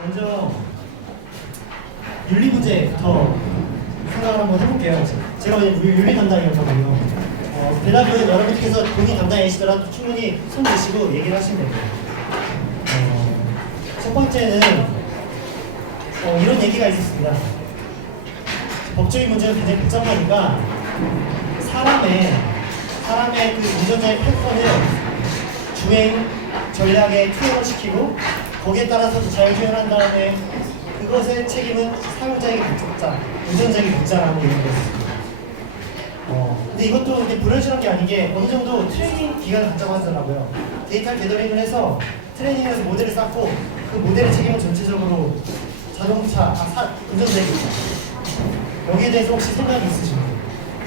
먼저 윤리 문제부터 생각을 한번 해볼게요. 제가 윤리 담당이었거든요. 대답은 여러분께서 본인 담당이시더라도 충분히 손 드시고 얘기를 하시면 됩니다. 첫 번째는 이런 얘기가 있었습니다. 법적인 문제는 굉장히 복잡하니까 사람의 그 운전자의 패턴을 주행 전략에 투영을 시키고 거기에 따라서 잘 주행한 다음에 그것의 책임은 사용자에게 묻자, 운전자에게 묻자라는 얘기였습니다. 근데 이것도 이렇게 불현실한 게 아닌 게 어느 정도 트레이닝 기간을 갖자고 하더라고요. 데이터를 게더링을 해서 트레이닝을 해서 모델을 쌓고 그 모델의 책임은 전체적으로 운전자에게 묻자. 여기에 대해서 혹시 생각이 있으신가요?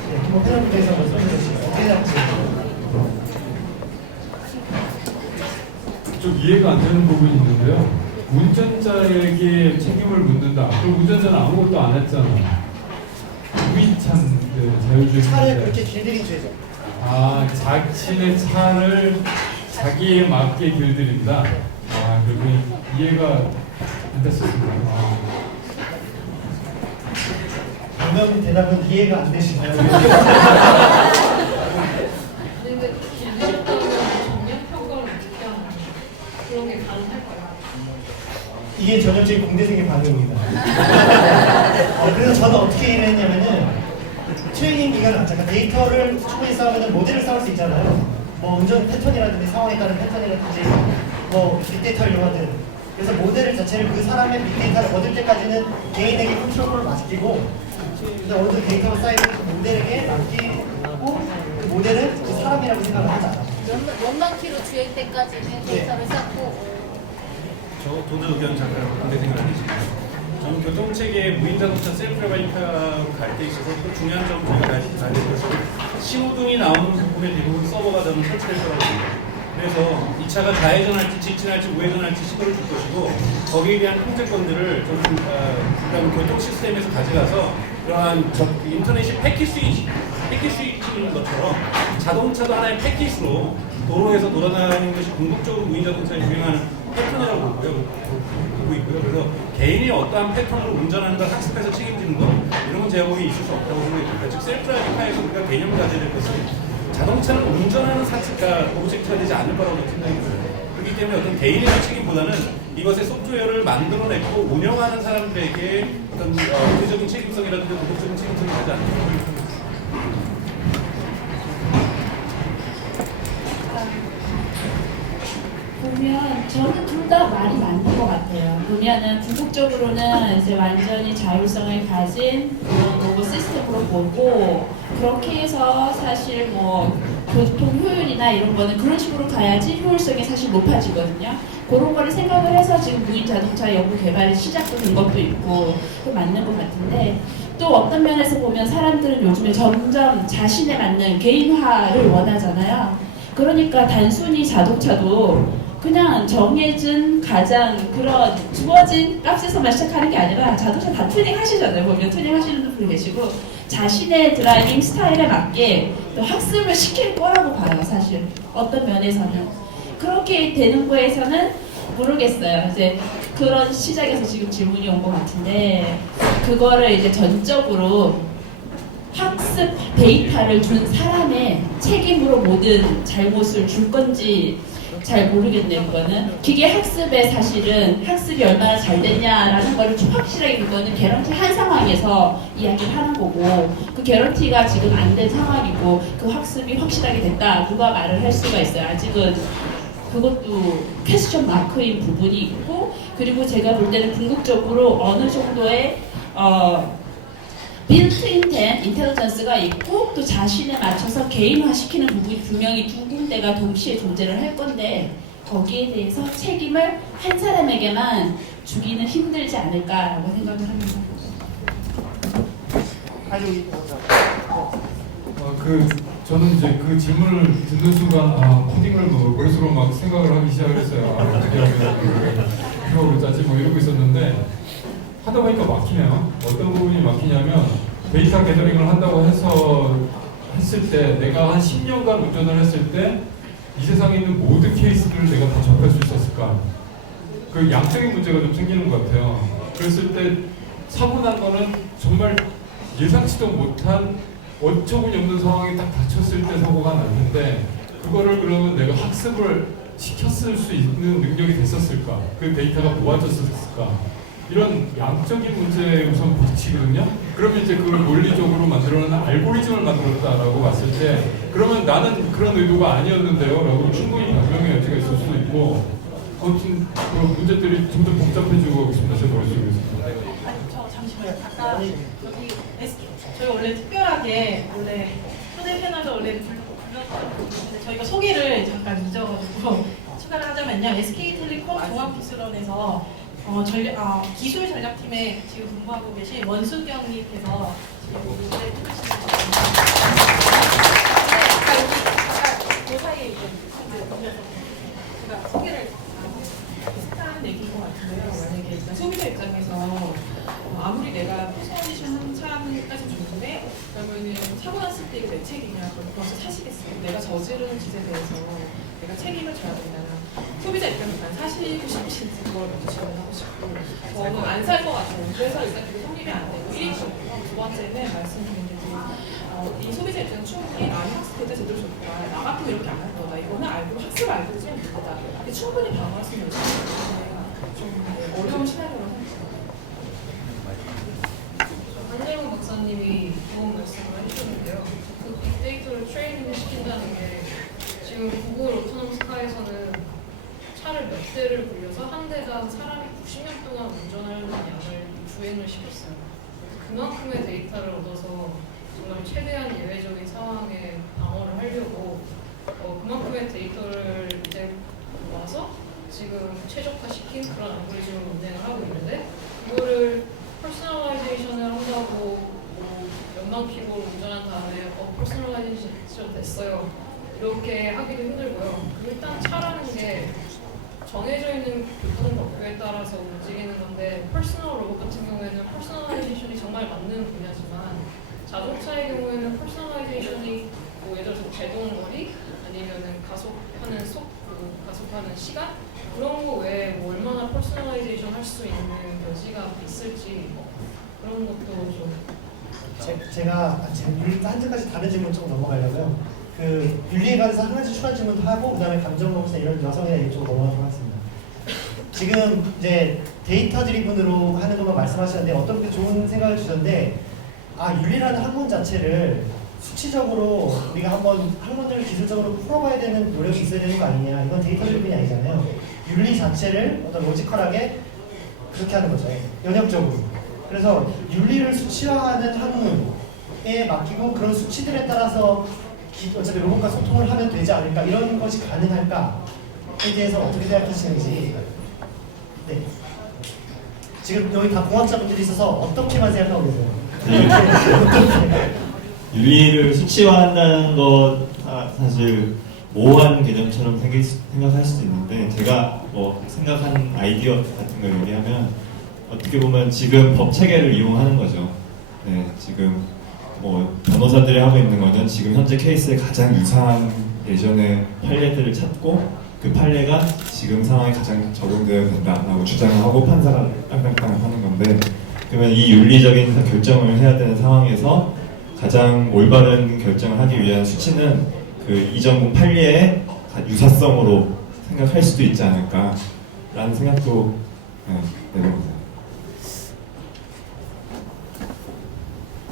네, 한번 패널분께서 한번 써주시죠. 어떻게 생각하세요? 좀 이해가 안 되는 부분이 있는데요. 운전자에게 책임을 묻는다. 그럼 운전자는 아무것도 안 했잖아. 우이찬 자율주행 차를 그렇게 길들인 죄죠. 자신의 차를 자기에 맞게 길들인다. 그리고 이해가 안 됐었습니다. 방금 대답은 이해가 안 되시나요? 이게 전형적인 공대생의 반응입니다. 그래서 저는 어떻게 일을 했냐면은 트레이닝 기간을 갖자가 데이터를 충분히 쌓으면 모델을 쌓을 수 있잖아요. 뭐 운전 패턴이라든지 상황에 따른 패턴이라든지 뭐 빅데이터를 이용하든 그래서 모델을 자체를 그 사람의 빅데이터를 얻을 때까지는 개인에게 컨트롤을 맡기고 근데 어느 정도 데이터가 쌓이면 그 모델에게 맡기고 그 모델은 그 사람이라고 생각을 하자. 몇만 킬로 주행 때까지는 데이터를 쌓고 저 도드 의견 잠깐 공대생을 하겠습니다. 저는 교통체계 무인자동차 셀프레바이크하고 갈 때 있어서 또 중요한 점 저희가 가야 될 것은 신호등이 나오는 부분에 대부분 서버가 저는 설치될 거라고 봅니다. 그래서 이 차가 좌회전할지 직진할지 우회전할지 시도를 줄 것이고 거기에 대한 통제권들을 저는 그다음 교통 시스템에서 가져가서 그러한 인터넷이 패킷 스위치인 것처럼 자동차도 하나의 패킷으로 도로에서 돌아다니는 것이 궁극적으로 무인자동차에 유행하는 패턴이라고 보고 있고요. 그래서 개인이 어떠한 패턴으로 운전하는 걸 학습해서 책임지는 것 이런 건 제가 보기에 있을 수 없다고 생각합니다. 즉 셀프드라이빙 카에서 우리가 개념을 가져야 될 것은 자동차는 운전하는 사체가 오브젝트가 되지 않을 거라고 생각이 들어요. 그렇기 때문에 어떤 개인의 책임보다는 이것의 소프트웨어를 만들어냈고 운영하는 사람들에게 어떤 의무적인 책임성이라든지 도덕적인 책임성이 되지 않을까. 보면 저는 둘 다 말이 맞는 것 같아요. 보면은 궁극적으로는 이제 완전히 자율성을 가진 그런 로봇 시스템으로 보고 그렇게 해서 사실 뭐 교통 효율이나 이런 거는 그런 식으로 가야지 효율성이 사실 높아지거든요. 그런 거를 생각을 해서 지금 무인 자동차 연구 개발이 시작도 된 것도 있고 맞는 것 같은데 또 어떤 면에서 보면 사람들은 요즘에 점점 자신에 맞는 개인화를 원하잖아요. 그러니까 단순히 자동차도 그냥 정해진 가장 그런 주어진 값에서만 시작하는 게 아니라 자동차 다 튜닝 하시잖아요. 보면 튜닝 하시는 분이 계시고 자신의 드라이빙 스타일에 맞게 또 학습을 시킬 거라고 봐요. 사실 어떤 면에서는 그렇게 되는 거에서는 모르겠어요. 이제 그런 시작에서 지금 질문이 온 것 같은데 그거를 이제 전적으로 학습 데이터를 준 사람의 책임으로 모든 잘못을 줄 건지 잘 모르겠네요. 그거는 기계 학습에 사실은 학습이 얼마나 잘 됐냐라는 거를 확실하게 그거는 개런티 한 상황에서 이야기를 하는 거고 그 개런티가 지금 안 된 상황이고 그 학습이 확실하게 됐다 누가 말을 할 수가 있어요. 아직은 그것도 퀘스천 마크인 부분이 있고 그리고 제가 볼 때는 궁극적으로 어느 정도의 빌트인된 인텔리전스가 있고 또 자신에 맞춰서 개인화시키는 부분이 분명히 두 군데가 동시에 존재를 할 건데 거기에 대해서 책임을 한 사람에게만 주기는 힘들지 않을까라고 생각을 합니다. 저는 이제 그 질문을 듣는 순간 코딩을 머릿속으로 막 생각을 하기 시작했어요. 어떻게 하면 프로를 짜지 이러고 있었는데 하다 보니까 막히네요. 어떤 부분이 막히냐면 데이터 게더링을 한다고 해서 했을 때 내가 한 10년간 운전을 했을 때 이 세상에 있는 모든 케이스들을 내가 다 접할 수 있었을까? 그 양적인 문제가 좀 생기는 것 같아요. 그랬을 때 사고 난 거는 정말 예상치도 못한 어처구니 없는 상황에 딱 닥쳤을 때 사고가 났는데 그거를 그러면 내가 학습을 시켰을 수 있는 능력이 됐었을까? 그 데이터가 모아졌을까? 이런 양적인 문제에 우선 부딪히거든요. 그러면 이제 그걸 논리적으로 만들어놓은 알고리즘을 만들었다라고 봤을 때 그러면 나는 그런 의도가 아니었는데요 라고 충분히 변명의 여지가 있을 수도 있고 아무튼 그런 문제들이 점점 복잡해지고 있습니다. 제 머릿속에서. 아니 저 잠시만요. 아까 여기 저희 원래 특별하게 원래 초대 패널도 원래 불렀는데 저희가 소개를 잠깐 잊어가지고 추가를 하자면요. SK텔레콤 종합기술원에서 기술 전략팀에 지금 근무하고 계신 원수경님께서 지금 무대에 해주시는 것 아까 그 사이에 이제 제가 소개를 비슷한 얘기인 것 같은데요. 만약에 일단 소비자 입장에서 아무리 내가 퍼스널리션 한 차까지 좋은데 그러면은 사고 났을 때 이거 내 책임이야. 그럼 벌써 사시겠어요. 내가 저지르는 짓에 대해서 내가 책임을 져야 된다는 소비자 입장에서 난 사시고 싶으신지 그걸 먼저 질문하고 싶고 저는 안 살 것 같아요. 그래서 일단 그게 성립이 안 되고 1위 두 번째는 말씀드린 게 이 소비자 입장은 충분히 나는 학습할 제대로 좋다. 나 같으면 이렇게 안 할 거다. 이거는 알고 학습 알고 좀 문제다. 근데 충분히 방어할 수 있는 좀 어려운 시나리오를 생각해요. 한재훈 박사님이 좋은 말씀을 해주셨는데요. 그 빅데이터를 트레이닝을 시킨다는 게 지금 구글 오토노머스 카에서는 차를 몇 대를 굴려서 한 대당 사람이 90년 동안 운전하는 양을 주행을 시켰어요. 그만큼의 데이터를 얻어서 정말 최대한 예외적인 상황에 방어를 하려고 그만큼의 데이터를 이제 모아서 지금 최적화시킨 그런 알고리즘을 운행을 하고 있는데 그거를 퍼스널라이제이션을 한다고 몇만 킬로를 운전한 다음에 퍼스널라이제이션 됐어요. 이렇게 하기도 힘들고요. 일단 차라는 게 정해져 있는 교통법규에 따라서 움직이는 건데 퍼스널 로봇 같은 경우에는 퍼스널라이제이션이 정말 맞는 분야지만 자동차의 경우에는 퍼스널라이제이션이 예를 들어서 제동거리 아니면은 가속하는 가속하는 시간 그런 거 외에 얼마나 퍼스널라이제이션 할 수 있는 여지가 있을지 그런 것도 좀 제가 한 가지 다른 질문 좀 넘어가려고요. 그 윤리에 관해서 한 가지 추가 질문도 하고 그다음에 감정노무사 이런 여성에 대해 좀 넘어가도록 하겠습니다. 지금 이제 데이터 드리븐으로 하는 것만 말씀하셨는데 어떤 게 좋은 생각을 주셨는데 윤리라는 학문 자체를 수치적으로 우리가 한번 학문들을 기술적으로 풀어봐야 되는 노력이 있어야 되는 거 아니냐. 이건 데이터 드리븐이 아니잖아요. 윤리 자체를 어떤 로지컬하게 그렇게 하는 거죠. 연역적으로. 그래서 윤리를 수치화하는 학문에 맡기고 그런 수치들에 따라서 어차피 로봇과 소통을 하면 되지 않을까 이런 것이 가능할까에 대해서 어떻게 생각하시는지. 네. 지금 여기 다 공학자분들이 있어서 어떻게만 생각하고 계세요? 윤리를 수치화한다는 것 사실 모호한 개념처럼 생각할 수도 있는데 제가 생각한 아이디어 같은 걸 얘기하면 어떻게 보면 지금 법 체계를 이용하는 거죠. 네, 지금 변호사들이 하고 있는 거는 지금 현재 케이스에 가장 유사한 예전의 판례들을 찾고 그 판례가 지금 상황에 가장 적용되어야 된다라고 주장을 하고 판사가 땅땅땅 하는 건데 그러면 이 윤리적인 결정을 해야 되는 상황에서 가장 올바른 결정을 하기 위한 수치는 그 이전 판례의 유사성으로 생각할 수도 있지 않을까라는 생각도 내려봅니다.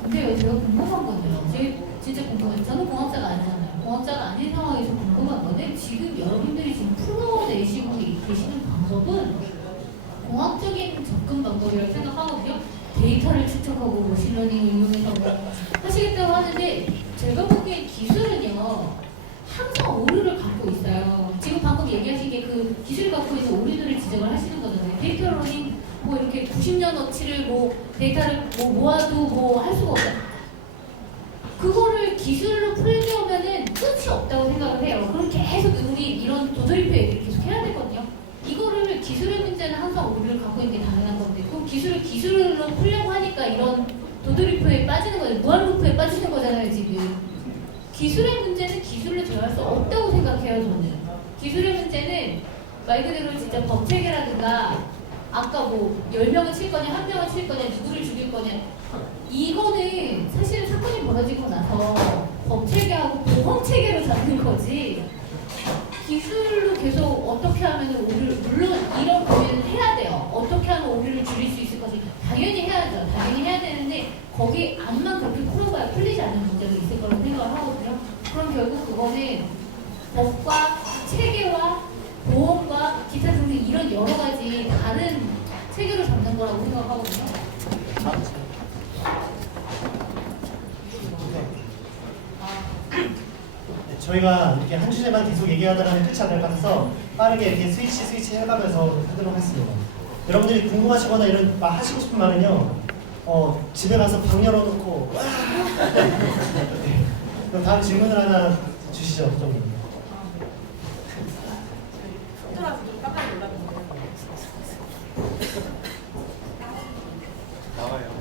근데 제가 궁금한 건데요. 진짜 궁금해요. 저는 공학자가 아니잖아요. 공학자가 아닌 상황에서 궁금한 건데 지금 여러분들이 지금 풀어내시고 계시는 방법은 공학적인 접근 방법이라고 생각하거든요. 데이터를 추적하고 머신러닝을 이용해서 하시겠다고 하는데 제가 보기엔 기술은요 항상 오류를 갖고 있어요. 지금 방금 얘기하신 게 그 기술을 갖고 있는 오류들을 지적을 하시는 거잖아요. 데이터 러닝 이렇게 90년어치를 데이터를 모아도 할 수가 없다. 그거를 기술로 풀려면은 끝이 없다고 생각을 해요. 그럼 계속 우리 이런 도저리표 얘기를 계속 해야 되거든요. 이거를 기술의 문제는 항상 오류를 갖고 있는 게 당연한 건데 그 기술을 기술로 풀려고 하니까 이런 도드리표에 빠지는 거예요. 무한루프에 빠지는 거잖아요 지금. 기술의 문제는 기술로 제어할 수 없다고 생각해요 저는. 기술의 문제는 말 그대로 진짜 법체계라든가 아까 뭐 10명을 칠 거냐 1명을 칠 거냐 누구를 죽일 거냐 이거는 사실은 사건이 벌어지고 나서 법체계하고 보험체계로 잡는 거지 기술로 계속 어떻게 하면 오류를 물론 이런 고민을 해야 돼요. 어떻게 하면 오류를 줄일 수 있을 것이 당연히 해야죠. 당연히 해야 되는데 거기 암만 그렇게 풀어봐야 풀리지 않는 문제도 있을 거라고 생각을 하거든요. 그럼 결국 그거는 법과 체계와 보험과 기타 등등 이런 여러 가지 다른 체계로 잡는 거라고 생각하거든요. 저희가 이렇게 한 주제만 계속 얘기하다가는 끝이 안 날 것 같아서 빠르게 이렇게 스위치 해가면서 하도록 하겠습니다. 여러분들이 궁금하시거나 이런 말 하시고 싶은 말은요, 집에 가서 방 열어놓고 네. 그럼 다음 질문을 하나 주시죠, 좀. 혼자라서 좀 깜짝 놀랐는데.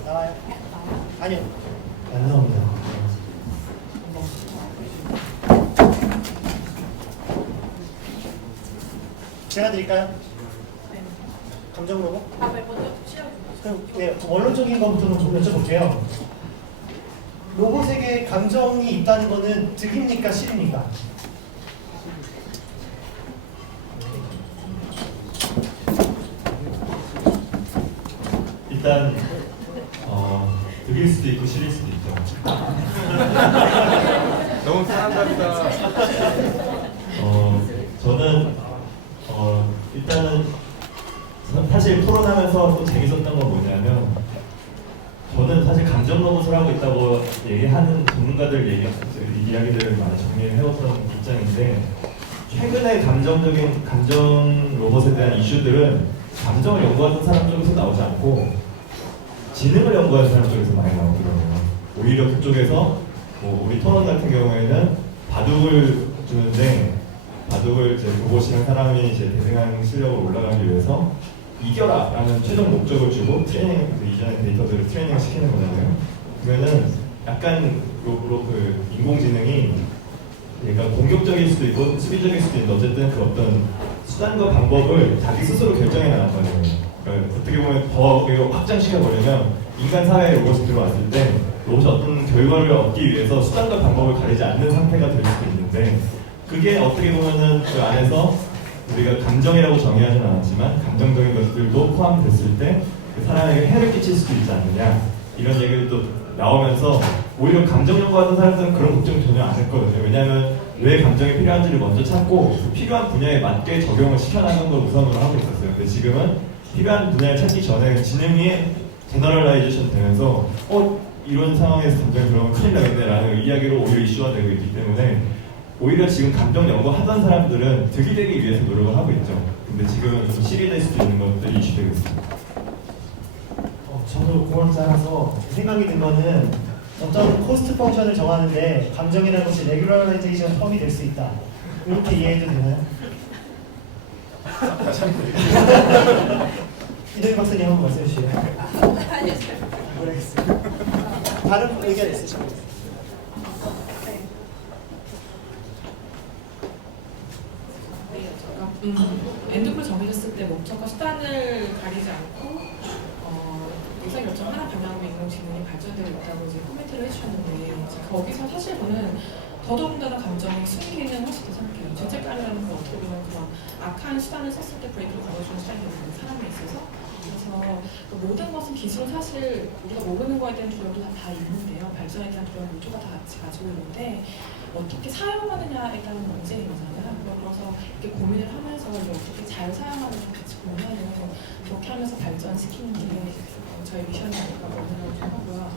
나와요? 아니요. 안 나옵니다. 제가 드릴까요? 네. 감정 로고? 네, 먼저 시작해 그럼 네, 원론적인 것부터 좀 여쭤볼게요. 로봇에게 감정이 있다는 거는 득입니까 실입니까? 일단 득일 수도 있고 실일 수도 있죠. 너무 사랑한다. 저는 일단은 사실 토론하면서 또 재밌었던 건 뭐냐면 저는 사실 감정 로봇을 하고 있다고 얘기하는 전문가들 이야기들을 많이 정리해왔던 입장인데 최근에 감정 로봇에 대한 이슈들은 감정을 연구하는 사람 쪽에서 나오지 않고 지능을 연구하는 사람 쪽에서 많이 나오더라고요. 오히려 그쪽에서 뭐 우리 토론 같은 경우에는 바둑을 주는데 바둑을 이제 로봇이랑 사람이 이제 대등한 실력으로 올라가기 위해서 이겨라 라는 최종 목적을 주고 트레이닝, 이전의 데이터들을 트레이닝 시키는 거잖아요. 그러면은 약간 그 인공지능이 얘가 공격적일 수도 있고 수비적일 수도 있는데 어쨌든 그 어떤 수단과 방법을 자기 스스로 결정해 나간 거예요. 그러니까 어떻게 보면 더 확장시켜버리면 인간 사회에 로봇이 들어왔을 때 로봇이 어떤 결과를 얻기 위해서 수단과 방법을 가리지 않는 상태가 될 수도 있는데 그게 어떻게 보면은 그 안에서 우리가 감정이라고 정의하지는 않았지만 감정적인 것들도 포함됐을 때 그 사람에게 해를 끼칠 수도 있지 않느냐 이런 얘기도 나오면서 오히려 감정 연구하던 사람들은 그런 걱정 전혀 안 했거든요. 왜냐하면 왜 감정이 필요한지를 먼저 찾고 그 필요한 분야에 맞게 적용을 시켜나가는 걸 우선으로 하고 있었어요. 근데 지금은 필요한 분야를 찾기 전에 지능이 제너럴라이제이션 되면서 이런 상황에서 감정이 들어오면 큰일 나겠네 라는 이야기로 오히려 이슈화 되고 있기 때문에 오히려 지금 감정 연구하던 사람들은 득이 되기 위해서 노력을 하고 있죠. 근데 지금은 좀 실이 될 수도 있는 것들이 이슈되고 있습니다. 저도 공을 짜서 생각이 든 거는 어떤 코스트 펑션을 정하는데 감정이라는 것이 레귤러라이제이션 텀이 될 수 있다. 이렇게 이해해도 되나요? 이동희 박사님 한번 말씀해 주시죠. 모르겠어요. 다른 의견 있으신가요? 엔드풀 정해졌을 때 목적과 수단을 가리지 않고 의사결정 하나 방향으로 인공지능이 발전되고 있다고 이제 코멘트를 해주셨는데 거기서 사실 저는 더더군다나 감정의 숨기는 훨씬 더 생각해요. 죄책감이라는 건 어떻게 보면 그런 악한 수단을 썼을 때 브레이크를 걸어주는 수단이 되는 사람에 있어서 그래서 그 모든 것은 기술은 사실 우리가 모르는 거에 대한 두려움도 다 있는데요. 발전에 대한 두려움 모두가 다 같이 가지고 있는데 어떻게 사용하느냐에 따른 문제인 거잖아요. 그래서 이렇게 고민을 하면서 이게 어떻게 잘 사용하는지 같이 고민하는 그렇게 하면서 발전시키는 게 저희 미션이 아닐까 생각을 좀 하고요.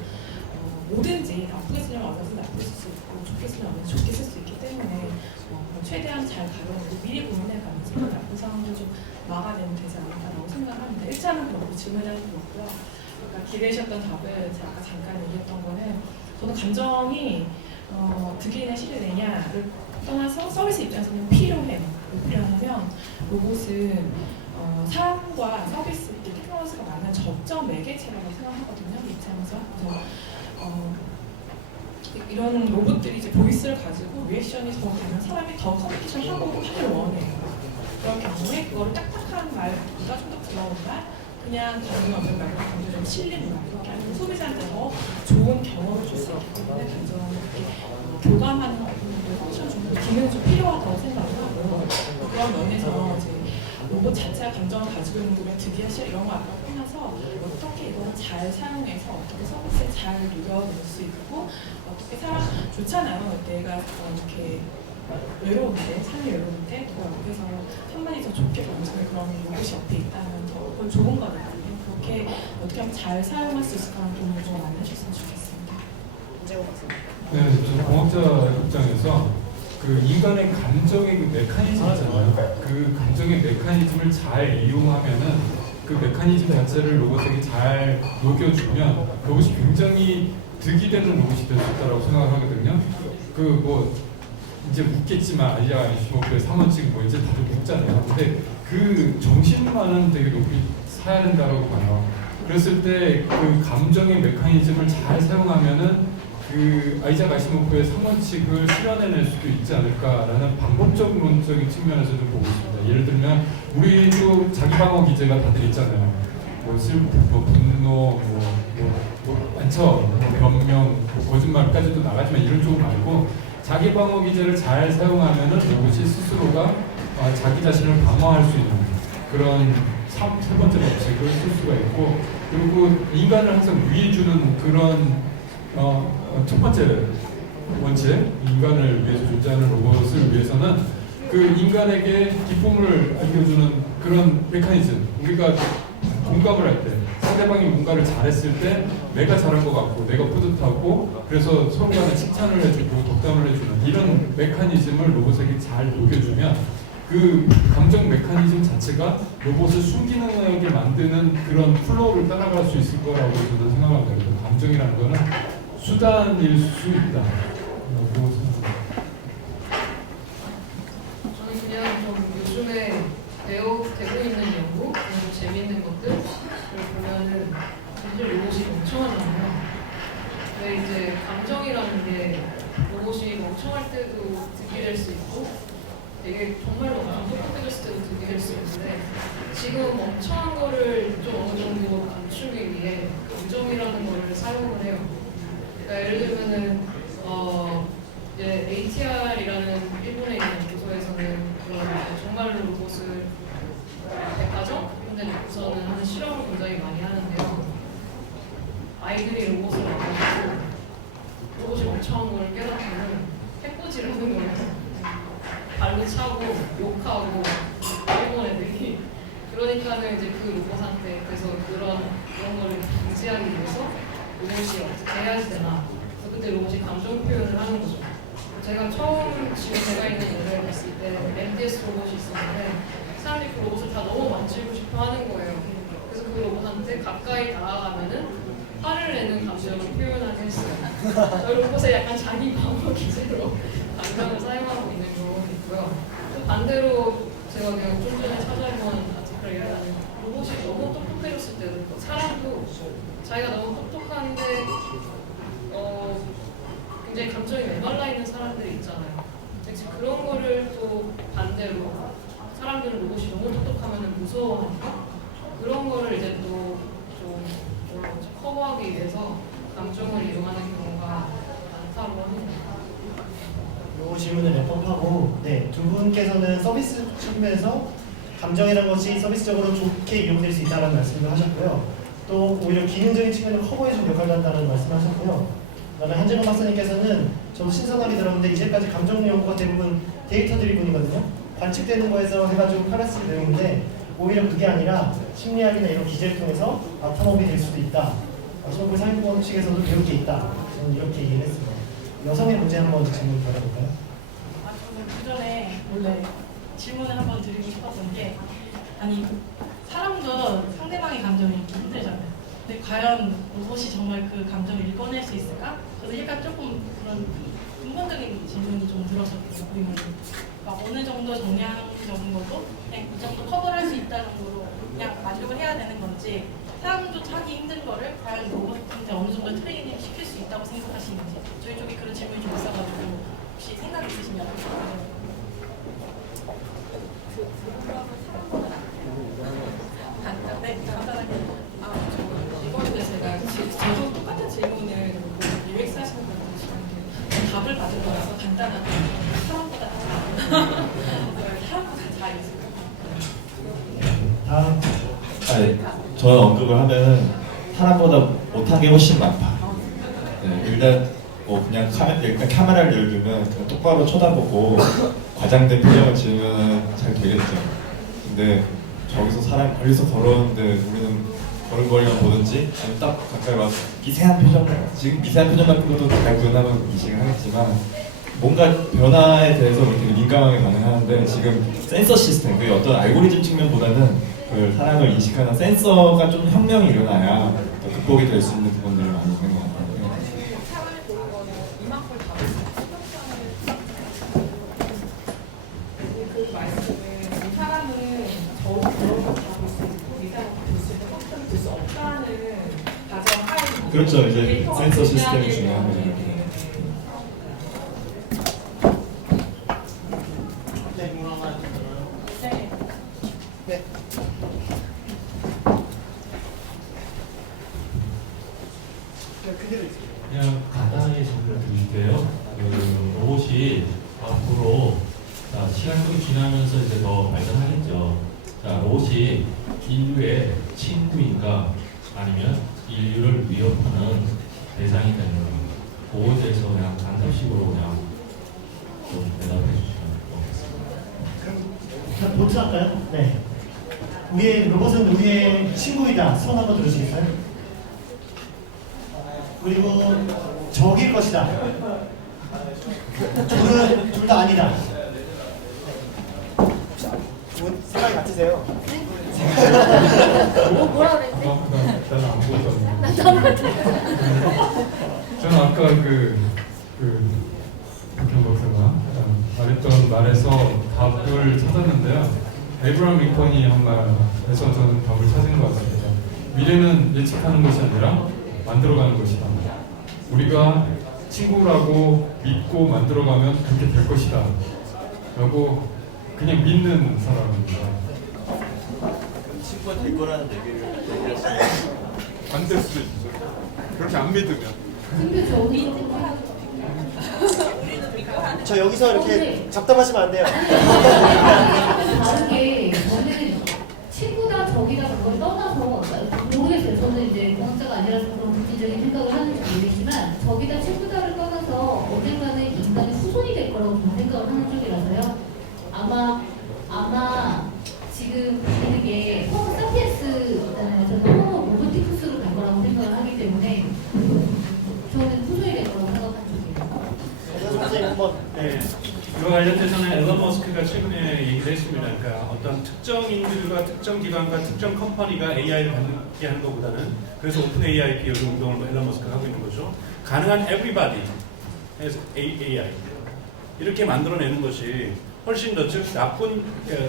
뭐든지 나쁘게 쓰려면 얼마든지 나쁘게 쓸 수 있고 좋게 쓰려면 얼마든지 좋게 쓸 수 있기 때문에 최대한 잘 가려놓고 미리 고민해가면서 나쁜 상황도 좀 막아내면 되지 않을까라고 생각합니다. 1차는 그렇고 질문하는 거고요. 그러니까 기대하셨던 답을 제가 아까 잠깐 얘기했던 거는 저는 감정이 득이냐 실이냐를 떠나서 서비스 입장에서는 필요해요. 왜 필요하냐면 로봇은 사람과 서비스, 테크놀로지가 많은 적정 매개체라고 생각하거든요. 입장에서. 그래서 이런 로봇들이 이제 보이스를 가지고 리액션이 더 되면 사람이 더 커뮤니케이션 하고 하길 원해요. 그런 경우에 그거를 딱딱한 말보다 좀 더 부드러운 말, 그냥 감정 없는 말보다 감정 좀 실리는 말, 이렇게 하면 소비자한테 더 좋은 경험을 줄 수 있기 때문에 감정을 이렇게 교감하는 펑션 좀 기능이 좀 필요하다고 생각을 하고, 그런 면에서 이제 로봇 자체가 감정을 가지고 있는 거면 득이하실 이런 거 아까 끝나서 어떻게 이거를 잘 사용해서 어떻게 서비스에 잘 녹여낼 수 있고, 어떻게 사람 좋잖아요. 내가 이렇게 외로울 때, 삶이 외로울 때 누가 옆에서 한마디 더 좋게 던지는 그런 로봇이 옆에 있다면 더 그건 좋은 거거든요. 그렇게 어떻게 하면 잘 사용할 수 있을까라는 도움을 좀 많이 해주셨으면 좋겠습니다. 이재호 박사님. 네, 저 공학자 입장에서 그 인간의 감정의 그 메커니즘 있잖아요. 그 감정의 메커니즘을 잘 이용하면은 그 메커니즘 자체를 로봇에게 잘 녹여주면 로봇이 굉장히 득이 되는 로봇이 될 수 있다고 생각하거든요. 그 뭐 이제 묻겠지만 아이야 시모프의 3원칙 뭐 이제 다들 묻잖아요. 근데 그 정신만은 되게 높이 사야 된다고 봐요. 그랬을 때 그 감정의 메커니즘을 잘 사용하면은 그 아이작 아시모프의 3원칙을 실현해낼 수도 있지 않을까라는 방법적론적인 측면에서 좀 보고 있습니다. 예를 들면 우리도 자기 방어 기제가 다들 있잖아요. 뭐 슬픔, 뭐 분노, 뭐 많죠. 뭐 변명, 뭐 거짓말까지도 나가지만 이런 쪽 말고 자기 방어 기제를 잘 사용하면은 로봇이 스스로가 자기 자신을 방어할 수 있는 그런 세 번째 법칙을 쓸 수가 있고, 그리고 인간을 항상 위해주는 그런 첫 번째 원칙, 인간을 위해서 존재하는 로봇을 위해서는 그 인간에게 기쁨을 안겨주는 그런 메커니즘, 우리가 공감을 할 때 상대방이 뭔가를 잘했을 때 내가 잘한 것 같고 내가 뿌듯하고 그래서 서로 간에 칭찬을 해주고 덕담을 해주는 이런 메커니즘을 로봇에게 잘 녹여주면 그 감정 메커니즘 자체가 로봇을 순기능하게 만드는 그런 플로우를 따라갈 수 있을 거라고 저는 생각합니다. 감정이라는 거는 수단일 수 있다. 저는 그냥 좀 요즘에 되고 있는 연구, 좀 재미있는 것들을 보면은 사실 로봇이 멍청하잖아요. 근데 이제 감정이라는 게 로봇이 멍청할 때도 득이 될 수 있고 되게 정말로 엄청 똑똑해졌을 때도 득이 될 수 있는데, 지금 멍청한 거를 좀 어느 정도 감추기 위해 감정이라는 거를 사용을 해요. 그러니까 예를 들면은 이제 ATR이라는 일본에 있는 연구소에서는 그런 정말로 로봇을 백화점 이런 데 놓고서는 하는 실험을 굉장히 많이 하는데요. 아이들이 로봇을 만나고 로봇이 멍청한 걸 깨닫고는 해코지를 하는 거예요. 발로 차고 욕하고 일본 애들이. 그러니까는 이제 그 로봇한테 그래서 그런 거를 방지하기 위해서 로봇이 어떻게 해야지 되나. 그래서 그때 로봇이 감정 표현을 하는 거죠. 제가 처음 지금 제가 있는 데를 갔을 때 MDS 로봇이 있었는데 사람들이 그 로봇을 다 너무 만지고 싶어 하는 거예요. 그래서 그 로봇한테 가까이 다가가면은 화를 내는 감정을 표현하게 했어요. 저희 로봇에 약간 자기 방어 기제로 감정을 사용하고 있는 경우도 있고요. 또 반대로 제가 그냥 좀 전에 찾아본 아티클에 의하면 로봇이 너무 똑똑해졌을 때도 있고, 사람도 자기가 너무 똑똑한데 굉장히 감정이 메말라 있는 사람들이 있잖아요. 근데 그런 거를 또 반대로 사람들은 로봇이 너무 똑똑하면 무서워하니까 그런 거를 이제 또 좀 커버하기 위해서 감정을 이용하는 경우가 많다고 합니다. 이 질문을 랩업하고, 네, 두 분께서는 서비스 측면에서 감정이라는 것이 서비스적으로 좋게 이용될 수 있다는 말씀을 하셨고요. 또 오히려 기능적인 측면을 커버해주는 역할을 한다는 말씀을 하셨고요. 그다음에 한재룡 박사님께서는 저도 신선하게 들었는데 이제까지 감정 연구가 대부분 데이터 드리븐이거든요. 관측되는 거에서 해가지고 팔았을 내용인데 오히려 그게 아니라 심리학이나 이런 기제를 통해서 바텀업이 될 수도 있다. 소비 사회공학 측에서도 배울 게 있다. 저는 이렇게 얘기를 했습니다. 여성의 문제 한번 질문 받아볼까요? 저는 그 전에 원래 질문을 한번 드리고 싶었던 게, 아니 사람도 상대방의 감정을 읽기 힘들잖아요. 근데 과연 로봇이 정말 그 감정을 읽어낼 수 있을까? 저도 약간 조금 그런 근본적인 질문이 좀 들었었거든요. 막 어느 정도 정량적인 것도 그냥 이 정도 커버를 할 수 있다는 거로 그냥 만족을 해야 되는 건지, 사람도 하기 힘든 거를 과연 로봇한테 어느 정도 트레이닝 시킬 수 있다고 생각하시는지, 저희 쪽에 그런 질문이 좀 있어가지고 혹시 생각 있으시면 사람보다 잘 있을까? 다음. 아니, 저는 언급을 하면은 사람보다 못한 게 훨씬 많다. 네, 일단 뭐 그냥 일단 카메라를 열두면 그냥 똑바로 쳐다보고 과장된 표정을 지으면 잘 되겠죠. 근데 저기서 사람 멀리서 걸어오는데 우리는 걸음걸이만 보든지 아니면 딱 가까이 와서 미세한 표정, 지금 미세한 표정 같은 것도 잘 구현하면 인식을 하겠지만 뭔가 변화에 대해서 이렇게 민감하게 반응하는데 지금 센서 시스템, 그 어떤 알고리즘 측면보다는 그 사람을 인식하는 센서가 좀 혁명이 일어나야 더 극복이 될 수 있는 부분들이 많이 있는 것 같아요. 사람을 보는 거는 이만큼 다르고 그 말씀은 사람은 저런 걸 잡을 수 있고 이 사람을 볼수 있고 컴퓨터를 볼수 없다는 가정하에 그렇죠. 이제 데이터가 센서 시스템이 중요하게 중요한 거죠. 네. 그냥 간단하게 질문을 드릴게요. 그 로봇이 앞으로 시간이 지나면서 이제 더 발전하겠죠. 자, 로봇이 인류의 친구인가 아니면 인류를 위협하는 대상이 되는 가 그거에 대해서 그냥 간접식으로 그냥 좀 대답해 주시면 고맙겠습니다. 그럼 보트 할까요? 네. 우리의 로봇은 우리의 친구이다. 손 한번 들으시겠어요? 그리고 적일 것이다. 둘 다 아니다. 생각이 같으세요? 뭐라 그랬지? 나는 아무것도 안 먹었어요. 나도 아무것도 저는 아까 박현 박사가 말했던 말에서 답을 찾았는데요. 에이브람 링컨이 한 말에서 저는 답을 찾은 것 같습니다. 미래는 예측하는 것이 아니라 만들어가는 것이다. 우리가 친구라고 믿고 만들어가면 그렇게 될 것이다. 라고 그냥 믿는 사람입니다. 친구가 될 거라는 얘기를 했어요. 안 될 수도 있죠. 그렇게 안 믿으면. 근데 저기 저 여기서 이렇게 잡담하시면 안 돼요. 다르게 저는 친구다 적이다 그걸 떠나서 모르겠어요. 저는 이제 공학자가 아니라서 그런 국제적인 생각을 하는지 모르겠지만 적이다 친구다를 떠나서 언젠가는 인간의 후손이 될 거라고 저는 생각을 하는 쪽이라서요. 아마 지금 되는 게 호모 사피엔스 있잖아요. 저는 호모 로보티쿠스로 갈 거라고 생각을 하기 때문에 저는 후손이 될 거라고 생각하는 쪽이에요. 선생님 한번. 네. 이와 관련돼서는 앨런 머스크가 최근에 얘기를 했습니다. 그러니까 어떤 특정 인물과 특정 기관과 특정 컴퍼니가 AI를 만들게 하는 것보다는 그래서 오픈 AI 요즘 운동을 앨런 머스크가 하고 있는 거죠. 가능한 everybody as AI 이렇게 만들어내는 것이 훨씬 더 즉 나쁜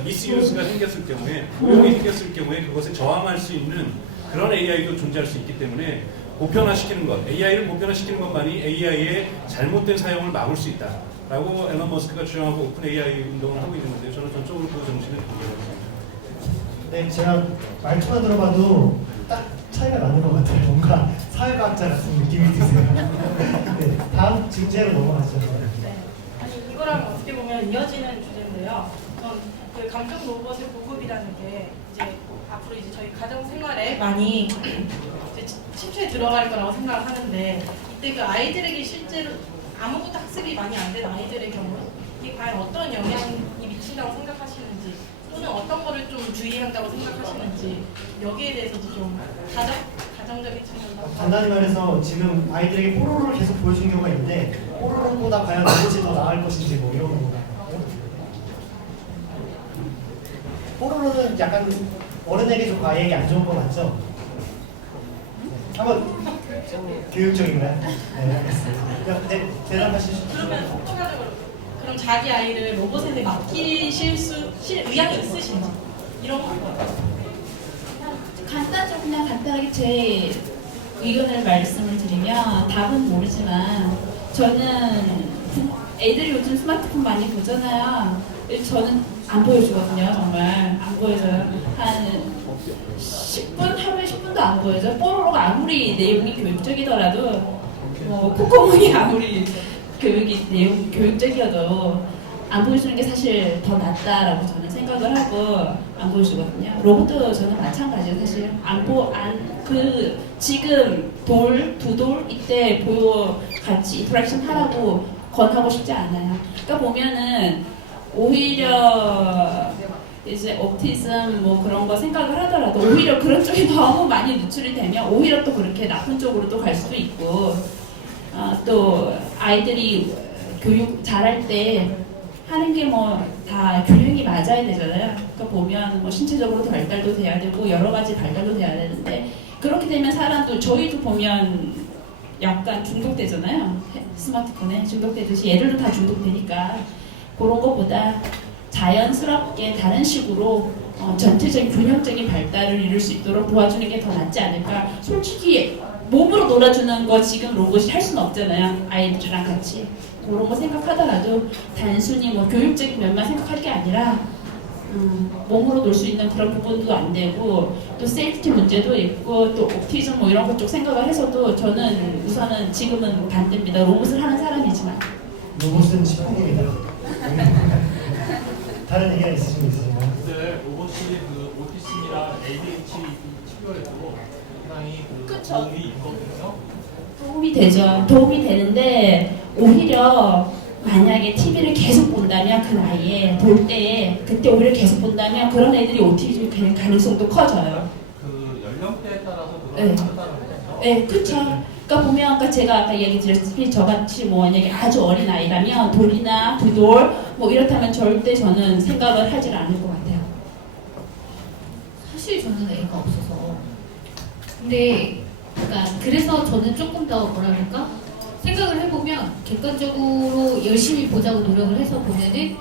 미스유스가 생겼을 경우에 오용이 생겼을 경우에 그것에 저항할 수 있는 그런 AI도 존재할 수 있기 때문에 보편화시키는 것, AI를 보편화시키는 것만이 AI의 잘못된 사용을 막을 수 있다. 라고 앨런 머스크가 주장하고 오픈 AI 운동을 하고 있는 건데 저는 전적으로 그 정신을 동의합니다. 네, 제가 말투만 들어봐도 딱 차이가 나는 것 같아요. 뭔가 사회과학자 같은 느낌이 드세요. 네, 다음 주제로 넘어가죠. 네. 아니 이거랑 어떻게 보면 이어지는 주제인데요. 전 그 감정 로봇의 보급이라는 게 이제 앞으로 이제 저희 가정 생활에 많이 이제 침투에 들어갈 거라고 생각을 하는데 이때 그 아이들에게 실제로 아무것도 학습이 많이 안 된 아이들의 경우 이게 과연 어떤 영향이 미친다고 생각하시는지 또는 어떤 거를 좀 주의한다고 생각하시는지 여기에 대해서도 좀 가정적인 측면으로 간단히 말해서 지금 아이들에게 뽀로로를 계속 보여주는 경우가 있는데 뽀로로보다 과연 로봇이 더 나을 것인지 뭐 이런 거보다 뽀로로는 약간 어른에게 좀 아이에게 안 좋은 거 맞죠? 한번 교육적인가요? 네, 알겠습니다. 네, 대답하시죠. 그러면 추가적으로 그럼 자기 아이를 로봇에 맡기실 의향이 있으신지 이런 거 그냥 간단하게 제 의견을 말씀을 드리면 답은 모르지만 저는 애들이 요즘 스마트폰 많이 보잖아요. 저는 안 보여주거든요. 정말 안 보여줘요. 한 10분? 하루에 10분도 안 보여줘요. 뽀로로가 아무리 내용이 교육적이더라도 뭐 코코몽이 아무리 교육적이어도 안 보여주는 게 사실 더 낫다라고 저는 생각을 하고 안 보여주거든요. 로봇도 저는 마찬가지예요. 사실 지금 두 돌 이때 같이 인터랙션 하라고 권하고 싶지 않아요. 그러니까 보면은 오히려 이제 오티즘 뭐 그런 거 생각을 하더라도 오히려 그런 쪽이 너무 많이 노출이 되면 오히려 또 그렇게 나쁜 쪽으로 또 갈 수도 있고 또 아이들이 교육 잘할 때 하는 게 뭐 다 균형이 맞아야 되잖아요. 그러니까 보면 뭐 신체적으로도 발달도 돼야 되고 여러 가지 발달도 돼야 되는데 그렇게 되면 사람도 저희도 보면 약간 중독되잖아요. 스마트폰에 중독되듯이 애들도 다 중독되니까 그런 것보다 자연스럽게 다른 식으로 전체적인 균형적인 발달을 이룰 수 있도록 도와주는 게 더 낫지 않을까. 솔직히 몸으로 놀아주는 거 지금 로봇이 할 수는 없잖아요. 아이들이랑 같이. 그런 거 생각하더라도 단순히 뭐 교육적인 면만 생각할 게 아니라 몸으로 놀 수 있는 그런 부분도 안 되고 또 세이프티 문제도 있고 또 오티즘 뭐 이런 것 쪽 생각을 해서도 저는 우선은 지금은 반대입니다. 로봇을 하는 사람이지만. 로봇은 식품입니다. 다른 얘기가 있으신 분 있으신가요? 근데 로봇이 그 오티즘이랑 ADHD 치료에도 상당히 그쵸. 도움이 있거든요. 도움이 되죠. 도움이 되는데 오히려 만약에 TV를 계속 본다면 그 나이에 볼 때에 그때 오히려 계속 본다면 그런 애들이 오티즘이 될 가능성도 커져요. 그 연령대에 따라서 네. 그런 다르다는 거죠. 네, 그렇죠. 그러니까 보면 아까 제가 아까 얘기 드렸듯이 저같이 뭐 만약에 아주 어린 아이라면 돌이나 두돌 뭐 이렇다면 절대 저는 생각을 하질 않을 것 같아요. 사실 저는 애가 없어서. 근데 그러니까 그래서 저는 조금 더 뭐라 그럴까? 생각을 해보면 객관적으로 열심히 보자고 노력을 해서 보면은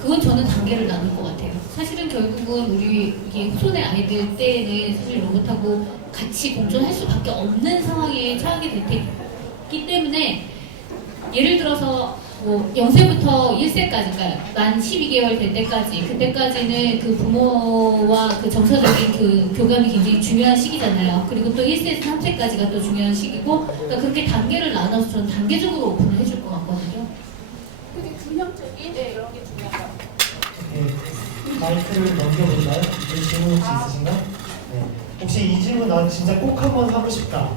그건 저는 단계를 나눌 것 같아요. 사실은 결국은 우리 이게 후손의 아이들 때에는 사실 로봇하고 같이 공존할 수밖에 없는 상황에 처하게 됐기 때문에 예를 들어서 뭐 0세부터 1세까지, 그러니까 만 12개월 될 때까지, 그때까지는 그 부모와 그 정서적인 그 교감이 굉장히 중요한 시기잖아요. 그리고 또 1세에서 3세까지가 또 중요한 시기고, 그러니까 그렇게 단계를 나눠서 저는 단계적으로 오픈을 해줄 것 같거든요. 그게 균형적인 그런 게 중요하다. 네, 마이크를 넘겨볼까요? 이 질문 혹시 있으신가요? 네. 혹시 이 질문 나 진짜 꼭 한번 하고 싶다.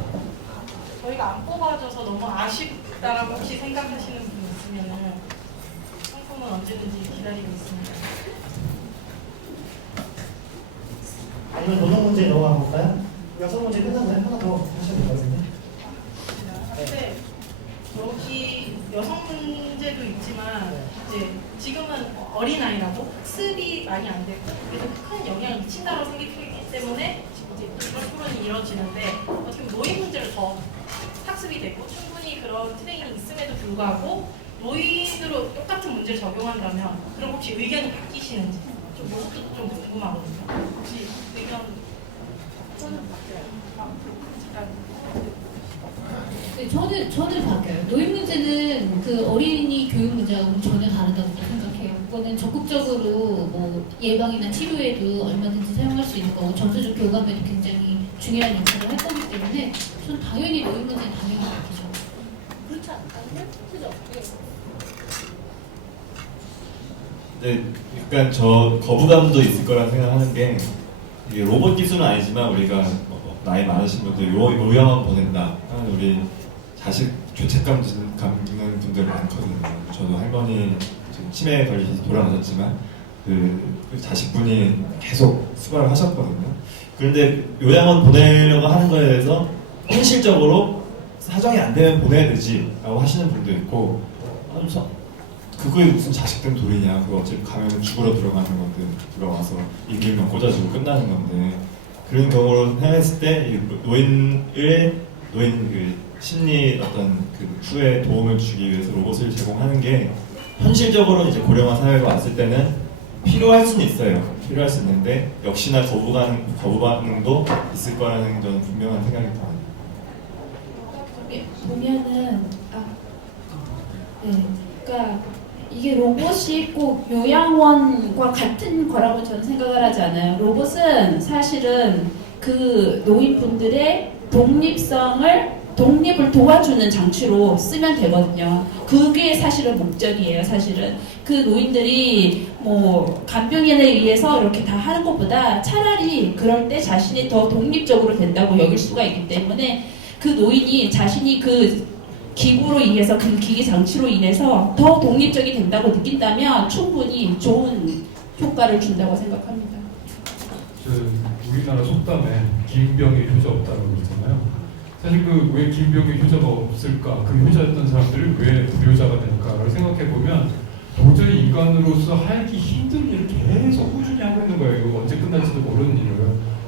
저희가 안 뽑아줘서 너무 아쉽다라고 혹시 생각하시는 분 있으면 상품은 언제든지 기다리고 있습니다. 아니면 노동 문제 넘어가 볼까요? 여섯 문제 끝났나요? 하나 더 하셔도 될 것 같은데. 근데 여기 여성 문제도 있지만 이제 지금은 어린아이라도 학습이 많이 안 되고 그래서 큰 영향을 미친다고 생각하기 때문에 이제 이런 토론이 이루어지는데 어떻게 보면 노인 문제를 더 학습이 되고 충분히 그런 트레이닝이 있음에도 불구하고 노인으로 똑같은 문제를 적용한다면 그럼 혹시 의견이 바뀌시는지 좀 그것도 좀 궁금하거든요. 혹시 의견 저는 바뀌어요. 잠깐. 네, 저는 바뀌어요. 노인 문제는 그 어린이 교육 문제하고는 전혀 다르다고 생각해요. 그거는 적극적으로 뭐 예방이나 치료에도 얼마든지 사용할 수 있는 거고 정서적 교감에도 굉장히 중요한 역할을 할 거기 때문에 저는 당연히 노인 문제는 당연히 바뀌죠. 그렇지 않나요? 그죠? 네, 약간 저 거부감도 있을 거라 생각하는 게 이게 로봇 기술은 아니지만 우리가 나이 많으신 분들 요양원 보낸다 하는 우리 자식 죄책감 갖는 분들 많거든요. 저도 할머니 지금 치매에 걸리셔서 돌아가셨지만 그 자식분이 계속 수발을 하셨거든요. 그런데 요양원 보내려고 하는 거에 대해서 현실적으로 사정이 안 되면 보내야 되지 라고 하시는 분도 있고 그거에 무슨 자식 때문에 돌이냐, 그거 어차피 가면 죽으러 들어가는 건데 들어와서 임기면 꽂아주고 끝나는 건데 그런 경우로 생각했을 때 노인 그 심리 어떤 그 후에 도움을 주기 위해서 로봇을 제공하는 게 현실적으로 이제 고령화 사회가 왔을 때는 필요할 수는 있어요. 필요할 수 있는데 역시나 거부 반응도 있을 거라는 저는 분명한 생각이 듭니다. 보면은 그러니까 이게 로봇이 꼭 요양원과 같은 거라고 저는 생각을 하지 않아요. 로봇은 사실은 그 노인분들의 독립을 도와주는 장치로 쓰면 되거든요. 그게 사실은 목적이에요. 사실은 그 노인들이 뭐 간병인에 의해서 이렇게 다 하는 것보다 차라리 그럴 때 자신이 더 독립적으로 된다고 여길 수가 있기 때문에 그 노인이 자신이 그 기구로 인해서 그 기기 장치로 인해서 더 독립적이 된다고 느낀다면 충분히 좋은 효과를 준다고 생각합니다. 우리나라 속담에 김병의 효자 없다고 그러잖아요. 사실 그 왜 김병의 효자가 없을까? 그 효자였던 사람들이 왜 불효자가 될까를 생각해 보면 도저히 인간으로서 하기 힘든 일을 계속 꾸준히 하고 있는 거예요. 이거 언제 끝날지도 모르는 일을.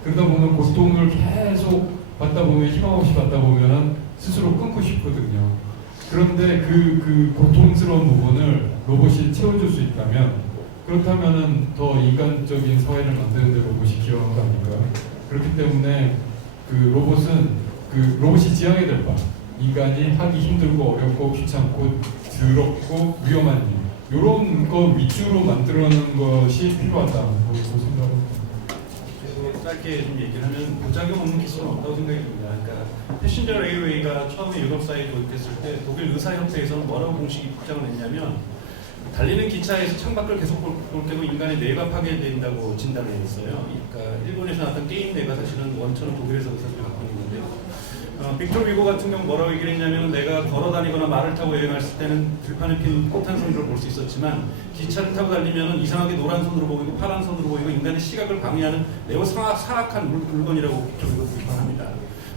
그러다 보면 고통을 계속 받다 보면 희망 없이 받다 보면은 스스로 끊고 싶거든요. 그런데 그 고통스러운 부분을 로봇이 채워줄 수 있다면 그렇다면은 더 인간적인 사회를 만드는 데 로봇이 기여한 거 아닐까요? 그렇기 때문에 로봇이 지향해야 될 바, 인간이 하기 힘들고 어렵고 귀찮고 더럽고 위험한 일, 이런 거 위주로 만들어내는 것이 필요하다고 생각합니다. 짧게 좀 얘기를 하면 부작용 없는 기술은 없다고 생각이 듭니다. 그러니까 패신저 레일웨이가 처음에 유럽 사회에 도입됐을 때 독일 의사협회에서는 뭐라고 공식 입장을 냈냐면 달리는 기차에서 창밖을 계속 볼 때도 인간의 뇌가 파괴된다고 진단을 했어요. 그러니까 일본에서 나왔던 게임 뇌가 사실은 원천은 독일에서 의사들이 갖고 있는 건데요. 빅토르 위고 같은 경우 뭐라고 얘기를 했냐면 내가 걸어다니거나 말을 타고 여행했을 때는 들판에 핀 꽃한 송이를 볼 수 있었지만 기차를 타고 달리면 이상하게 노란 손으로 보이고 파란 손으로 보이고 인간의 시각을 방해하는 매우 사악한 물건이라고 빅토르 위고가 비판합니다.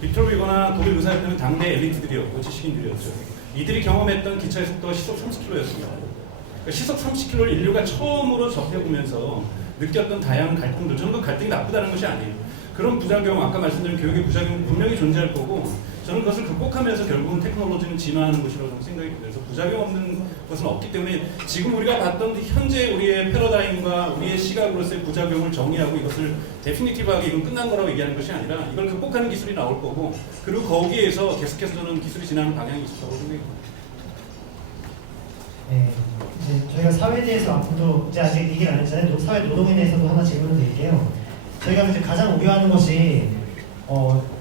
빅토르 위고나 독일 의사협회는 당대 엘리트들이었고 지식인들이었죠. 이들이 경험했던 기차의 속도가 시속 30km였습니다. 시속 30km를 인류가 처음으로 접해보면서 느꼈던 다양한 갈등들, 저는 그 갈등이 나쁘다는 것이 아니에요. 그런 부작용, 아까 말씀드린 교육의 부작용이 분명히 존재할 거고 저는 그것을 극복하면서 결국은 테크놀로지는 진화하는 것이라고 생각이 듭니다. 그래서 부작용 없는 것은 없기 때문에 지금 우리가 봤던 현재 우리의 패러다임과 우리의 시각으로서의 부작용을 정의하고 이것을 데피니티브하게 이건 끝난 거라고 얘기하는 것이 아니라 이걸 극복하는 기술이 나올 거고 그리고 거기에서 계속해서 저는 기술이 진화하는 방향이 있을 거라고 생각이 듭니다. 네, 이제 저희가 사회에 대해서 앞으로 이제 아직 얘기를 안 했잖아요. 사회 노동에 대해서도 하나 질문을 드릴게요. 저희가 이제 가장 우려하는 것이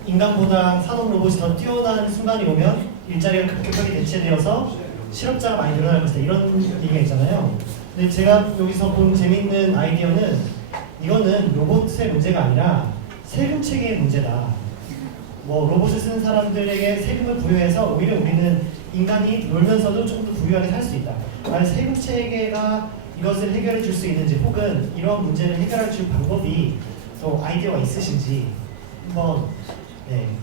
인간보다 산업 로봇이 더 뛰어난 순간이 오면 일자리가 급격하게 대체되어서 실업자가 많이 늘어날 것이다 이런 얘기가 있잖아요. 근데 제가 여기서 본 재미있는 아이디어는 이거는 로봇의 문제가 아니라 세금 체계의 문제다. 뭐 로봇을 쓰는 사람들에게 세금을 부여해서 오히려 우리는 인간이 놀면서도 조금 더 부유하게 살 수 있다. 만약 세금 체계가 이것을 해결해 줄 수 있는지 혹은 이런 문제를 해결할 줄 방법이 또 아이디어가 있으신지 한번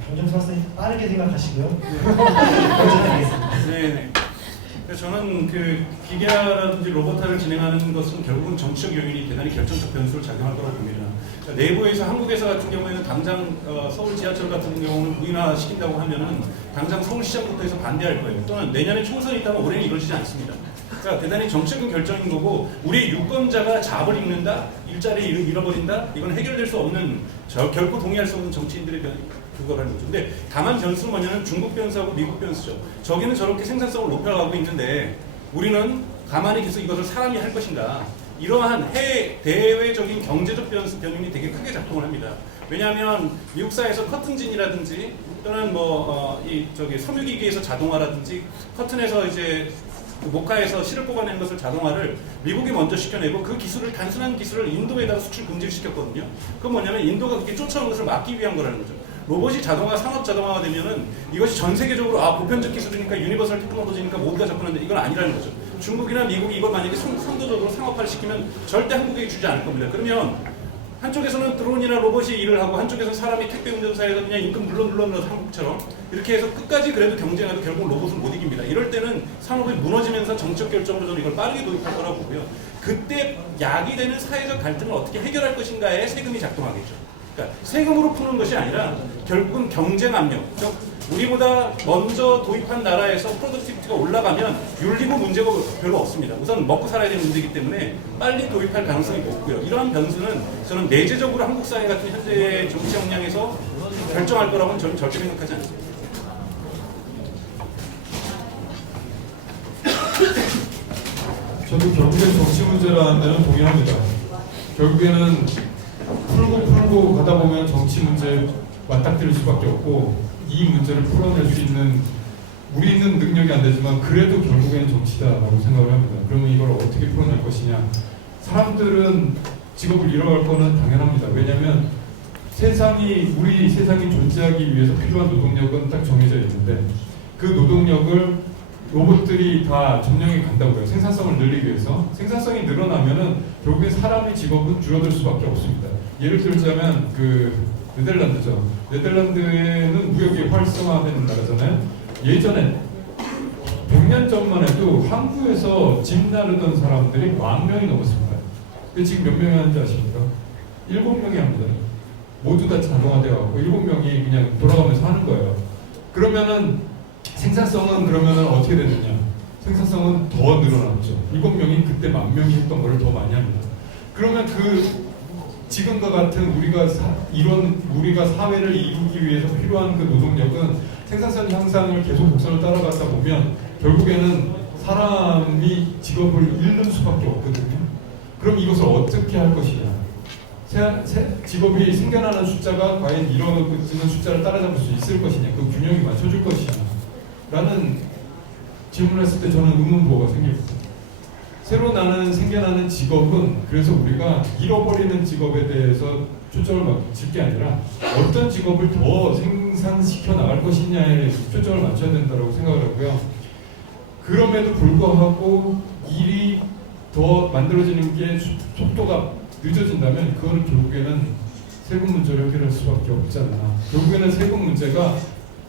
강정수 박사님 빠르게 생각하시고요. 부탁드리겠습니다. 네. 저는 그 기계라든지 로봇화를 진행하는 것은 결국은 정치적 요인이 대단히 결정적 변수를 작용할 거라고 봅니다. 그러니까 내부에서 한국에서 같은 경우에는 당장 서울 지하철 같은 경우는 무인화 시킨다고 하면은 당장 서울시장부터 해서 반대할 거예요. 또는 내년에 총선이 있다면 올해는 이루어지지 않습니다. 그러니까 대단히 정책은 결정인 거고 우리의 유권자가 잡을 읽는다, 일자리를 잃어버린다, 이건 해결될 수 없는 결코 동의할 수 없는 정치인들의 그거라는 거죠. 근데 다만 변수는 뭐냐면 중국 변수하고 미국 변수죠. 저기는 저렇게 생산성을 높여가고 있는데 우리는 가만히 계속 이것을 사람이 할 것인가. 이러한 대외적인 경제적 변형이 되게 크게 작동을 합니다. 왜냐하면 미국 사회에서 커튼진이라든지 또는 섬유기기에서 자동화라든지 커튼에서 이제 모카에서 실을 뽑아내는 것을 자동화를 미국이 먼저 시켜내고 그 기술을 단순한 기술을 인도에다가 수출 금지를 시켰거든요. 그건 뭐냐면 인도가 그렇게 쫓아오는 것을 막기 위한 거라는 거죠. 로봇이 산업 자동화가 되면은 이것이 전 세계적으로 보편적 기술이니까 유니버설 테크놀로지니까 모두가 접근하는데 이건 아니라는 거죠. 중국이나 미국이 이걸 만약에 선도적으로 상업화를 시키면 절대 한국에게 주지 않을 겁니다. 그러면 한쪽에서는 드론이나 로봇이 일을 하고 한쪽에서는 사람이 택배 운전사에서 그냥 임금 눌러서 한국처럼 이렇게 해서 끝까지 그래도 경쟁해도 결국 로봇은 못 이깁니다. 이럴 때는 산업이 무너지면서 정책 결정으로 저는 이걸 빠르게 도입할 거라고 보고요. 그때 야기되는 사회적 갈등을 어떻게 해결할 것인가에 세금이 작동하겠죠. 그러니까 세금으로 푸는 것이 아니라 결국은 경쟁 압력, 즉 우리보다 먼저 도입한 나라에서 프로덕티비티가 올라가면 윤리고 문제가 별로 없습니다. 우선 먹고 살아야 되는 문제이기 때문에 빨리 도입할 가능성이 높고요. 이러한 변수는 저는 내재적으로 한국 사회 같은 현재의 정치 역량에서 결정할 거라고는 저는 절대 생각하지 않습니다. 저도 결국엔 정치 문제라는 데는 동의합니다. 결국에는 풀고 가다 보면 정치 문제에 맞닥뜨릴 수밖에 없고 이 문제를 풀어낼 수 있는 우리는 능력이 안 되지만 그래도 결국에는 정치다라고 생각을 합니다. 그러면 이걸 어떻게 풀어낼 것이냐? 사람들은 직업을 잃어갈 거는 당연합니다. 왜냐하면 우리 세상이 존재하기 위해서 필요한 노동력은 딱 정해져 있는데 그 노동력을 로봇들이 다 점령해 간다고요. 생산성을 늘리기 위해서. 생산성이 늘어나면은 결국엔 사람의 직업은 줄어들 수밖에 없습니다. 예를 들자면 네덜란드죠. 네덜란드에는 무역이 활성화되는 나라잖아요. 예전에 100년 전만 해도 항구에서 짐 나르던 사람들이 10,000명이 넘었습니다. 근데 지금 몇 명이 하는지 아십니까? 7명이 합니다. 모두 다 자동화되어 갖고 7명이 그냥 돌아가면서 하는 거예요. 그러면은 생산성은 그러면은 어떻게 되느냐? 생산성은 더 늘어났죠. 7명이 그때 10,000명이 했던 거를 더 많이 합니다. 그러면 지금과 같은 우리가 사회를 이루기 위해서 필요한 그 노동력은 생산성 향상을 계속 곡선을 따라가다 보면 결국에는 사람이 직업을 잃는 수밖에 없거든요. 그럼 이것을 어떻게 할 것이냐? 직업이 생겨나는 숫자가 과연 이뤄지는 숫자를 따라잡을 수 있을 것이냐? 그 균형이 맞춰줄 것이냐? 라는 질문을 했을 때 저는 의문부호가 생깁니다. 새로 생겨나는 직업은 그래서 우리가 잃어버리는 직업에 대해서 초점을 맞출 게 아니라 어떤 직업을 더 생산시켜 나갈 것이냐에 초점을 맞춰야 된다고 생각을 하고요. 그럼에도 불구하고 일이 더 만들어지는 게 속도가 늦어진다면 그거는 결국에는 세금 문제를 해결할 수밖에 없잖아. 결국에는 세금 문제가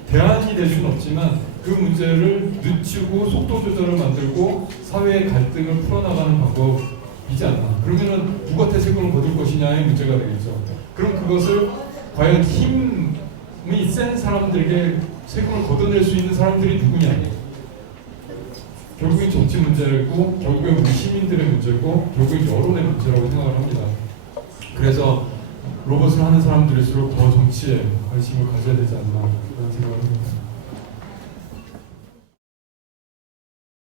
대안이 될 수는 없지만 그 문제를 늦추고 속도 조절을 만들고 사회의 갈등을 풀어나가는 방법이지 않나. 그러면은 누구한테 세금을 거둘 것이냐의 문제가 되겠죠. 그럼 그것을 과연 힘이 센 사람들에게 세금을 걷어낼 수 있는 사람들이 누구냐. 결국엔 정치 문제고 결국엔 우리 시민들의 문제고 결국엔 여론의 문제라고 생각을 합니다. 그래서 로봇을 하는 사람들일수록 더 정치에 관심을 가져야 되지 않나 그런 생각을 합니다.